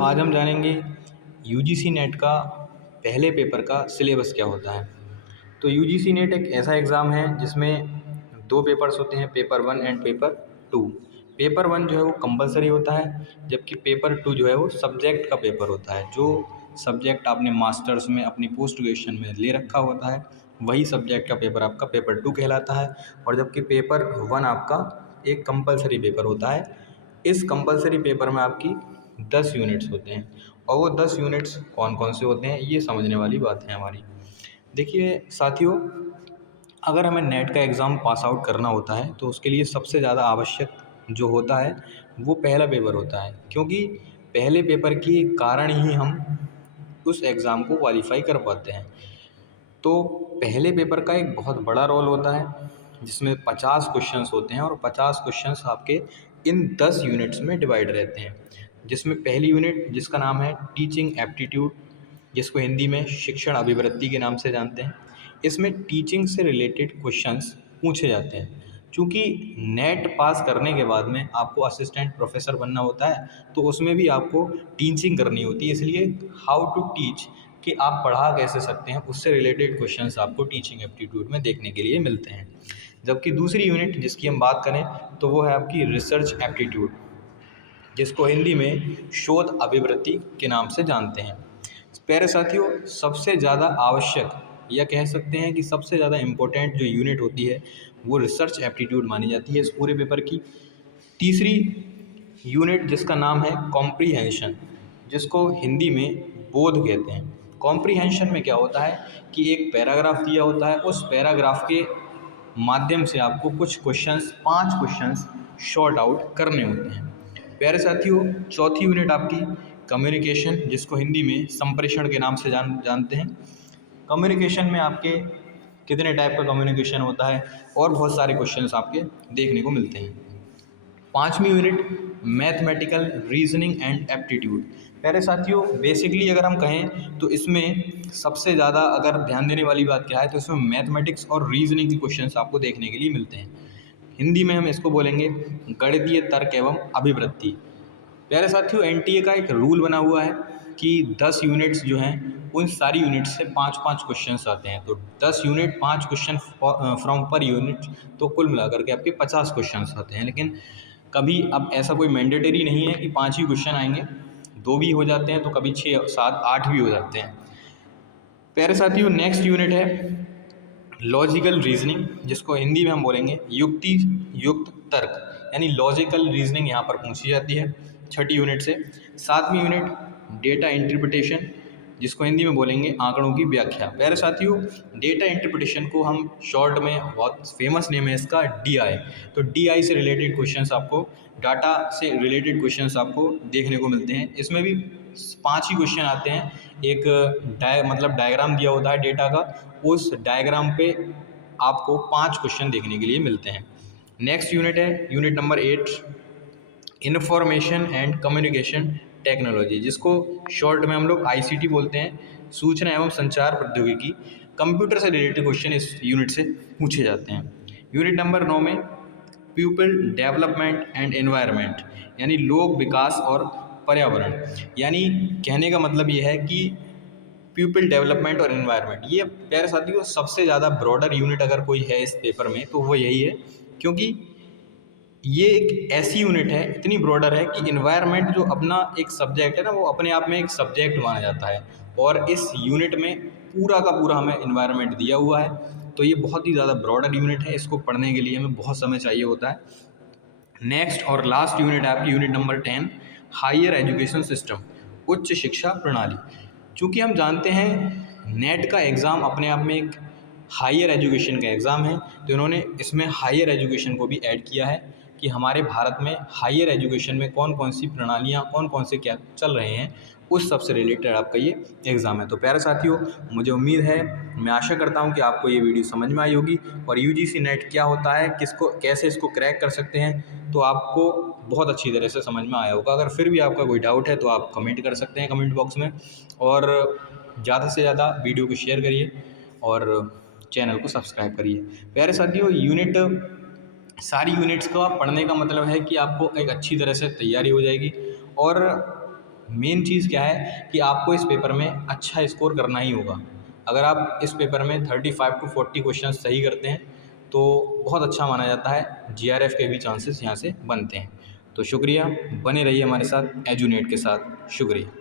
आज हम जानेंगे यूजीसी नेट का पहले पेपर का सिलेबस क्या होता है। तो यूजीसी नेट एक ऐसा एग्ज़ाम है जिसमें दो पेपर्स होते हैं, paper one and paper two. Paper one जो है वो कंपलसरी होता है, जबकि पेपर टू जो है वो सब्जेक्ट का पेपर होता है। जो सब्जेक्ट आपने मास्टर्स में अपनी पोस्ट ग्रेजुएशन में ले रखा होता है वही सब्जेक्ट का पेपर आपका पेपर टू कहलाता है। और जबकि पेपर वन आपका एक कंपलसरी पेपर होता है। इस कंपलसरी पेपर में आपकी 10 यूनिट्स होते हैं, और वो 10 यूनिट्स कौन कौन से होते हैं ये समझने वाली बात है हमारी। देखिए साथियों, अगर हमें नेट का एग्ज़ाम पास आउट करना होता है तो उसके लिए सबसे ज़्यादा आवश्यक जो होता है वो पहला पेपर होता है, क्योंकि पहले पेपर के कारण ही हम उस एग्ज़ाम को क्वालिफाई कर पाते हैं। तो पहले पेपर का एक बहुत बड़ा रोल होता है जिसमें 50 क्वेश्चंस होते हैं, और 50 क्वेश्चंस आपके इन 10 यूनिट्स में डिवाइड रहते हैं। जिसमें पहली यूनिट जिसका नाम है टीचिंग एप्टीट्यूड, जिसको हिंदी में शिक्षण अभिवृत्ति के नाम से जानते हैं। इसमें टीचिंग से रिलेटेड क्वेश्चंस पूछे जाते हैं। चूँकि नेट पास करने के बाद में आपको असिस्टेंट प्रोफेसर बनना होता है, तो उसमें भी आपको टीचिंग करनी होती है। इसलिए हाउ टू टीच, कि आप पढ़ा कैसे सकते हैं, उससे रिलेटेड क्वेश्चंस आपको टीचिंग एप्टीट्यूड में देखने के लिए मिलते हैं। जबकि दूसरी यूनिट जिसकी हम बात करें तो वो है आपकी रिसर्च एप्टीट्यूड, जिसको हिंदी में शोध अभिवृत्ति के नाम से जानते हैं। प्यारे साथियों, सबसे ज़्यादा आवश्यक या कह सकते हैं कि सबसे ज़्यादा इम्पोर्टेंट जो यूनिट होती है वो रिसर्च एप्टीट्यूड मानी जाती है इस पूरे पेपर की। तीसरी यूनिट जिसका नाम है कॉम्प्रीहेंशन, जिसको हिंदी में बोध कहते हैं। कॉम्प्रीहेंशन में क्या होता है कि एक पैराग्राफ दिया होता है, उस पैराग्राफ के माध्यम से आपको कुछ क्वेश्चंस, 5 क्वेश्चंस शॉर्ट आउट करने होते हैं। प्यारे साथियों, चौथी यूनिट आपकी कम्युनिकेशन, जिसको हिंदी में संप्रेषण के नाम से जानते हैं। कम्युनिकेशन में आपके कितने टाइप का कम्युनिकेशन होता है और बहुत सारे क्वेश्चंस आपके देखने को मिलते हैं। पांचवी unit mathematical reasoning and aptitude. प्यारे साथियों, बेसिकली अगर हम कहें तो इसमें सबसे ज़्यादा अगर ध्यान देने वाली बात क्या है तो इसमें मैथमेटिक्स और रीजनिंग के क्वेश्चंस आपको देखने के लिए मिलते हैं। हिंदी में हम इसको बोलेंगे गणितीय तर्क एवं अभिवृत्ति। प्यारे साथियों, एनटीए का एक रूल बना हुआ है कि 10 यूनिट्स जो हैं उन सारी यूनिट्स से 5-5 क्वेश्चंस आते हैं। तो 10 unit 5 question from per unit, तो कुल मिलाकर के आपके 50 क्वेश्चंस आते हैं। लेकिन कभी अब ऐसा कोई मैंडेटरी नहीं है कि 5 ही क्वेश्चन आएंगे, 2 भी हो जाते हैं, तो कभी 6, 7, 8 भी हो जाते हैं। प्यारे साथियों, नेक्स्ट यूनिट है लॉजिकल रीजनिंग, जिसको हिंदी में हम बोलेंगे युक्ति युक्त तर्क, यानी लॉजिकल रीजनिंग यहाँ पर पूछी जाती है छठी यूनिट से। सातवीं यूनिट डेटा इंटरप्रिटेशन, जिसको हिंदी में बोलेंगे आंकड़ों की व्याख्या। प्यारे साथियों, डेटा इंटरप्रिटेशन को हम शॉर्ट में, बहुत फेमस नेम है इसका, डीआई। तो डीआई से रिलेटेड क्वेश्चंस आपको, डाटा से रिलेटेड क्वेश्चंस आपको देखने को मिलते हैं। इसमें भी 5 ही क्वेश्चन आते हैं। एक डायग्राम दिया होता है डेटा का, उस डायग्राम पे आपको 5 क्वेश्चन देखने के लिए मिलते हैं। नेक्स्ट यूनिट है unit number 8, information and communication technology, जिसको शॉर्ट में हम लोग आईसीटी बोलते हैं, सूचना एवं संचार प्रौद्योगिकी। कंप्यूटर से रिलेटेड क्वेश्चन इस यूनिट से पूछे जाते हैं। यूनिट नंबर 9 में पीपल डेवलपमेंट एंड एनवायरनमेंट, यानी लोक विकास और पर्यावरण। यानी कहने का मतलब ये है कि पीपल डेवलपमेंट और एनवायरनमेंट, ये प्यारे साथियों सबसे ज़्यादा ब्रॉडर यूनिट अगर कोई है इस पेपर में तो वो यही है, क्योंकि ये एक ऐसी यूनिट है, इतनी ब्रॉडर है कि इन्वायरमेंट जो अपना एक सब्जेक्ट है ना, वो अपने आप में एक सब्जेक्ट माना जाता है। और इस यूनिट में पूरा का पूरा हमें इन्वायरमेंट दिया हुआ है। तो ये बहुत ही ज़्यादा ब्रॉडर यूनिट है, इसको पढ़ने के लिए हमें बहुत समय चाहिए होता है। नेक्स्ट और लास्ट यूनिट है आपकी unit number 10, higher education system, उच्च शिक्षा प्रणाली। चूँकि हम जानते हैं नेट का एग्ज़ाम अपने आप में एक हायर एजुकेशन का एग्ज़ाम है, तो इन्होंने इसमें हायर एजुकेशन को भी ऐड किया है कि हमारे भारत में हायर एजुकेशन में कौन कौन सी प्रणालियाँ, कौन कौन से क्या चल रहे हैं, उस सब से रिलेटेड आपका ये एग्ज़ाम है। तो प्यारे साथियों, मुझे उम्मीद है, मैं आशा करता हूँ कि आपको ये वीडियो समझ में आई होगी, और यूजीसी नेट क्या होता है, किसको कैसे इसको क्रैक कर सकते हैं, तो आपको बहुत अच्छी तरह से समझ में आया होगा। अगर फिर भी आपका कोई डाउट है तो आप कमेंट कर सकते हैं कमेंट बॉक्स में, और ज़्यादा से ज़्यादा वीडियो को शेयर करिए और चैनल को सब्सक्राइब करिए। प्यारे साथियों, सारी यूनिट्स का पढ़ने का मतलब है कि आपको एक अच्छी तरह से तैयारी हो जाएगी, और मेन चीज़ क्या है कि आपको इस पेपर में अच्छा स्कोर करना ही होगा। अगर आप इस पेपर में 35 to 40 क्वेश्चन सही करते हैं तो बहुत अच्छा माना जाता है, जीआरएफ के भी चांसेस यहाँ से बनते हैं। तो शुक्रिया, बने रहिए हमारे साथ एजुनेट के साथ। शुक्रिया।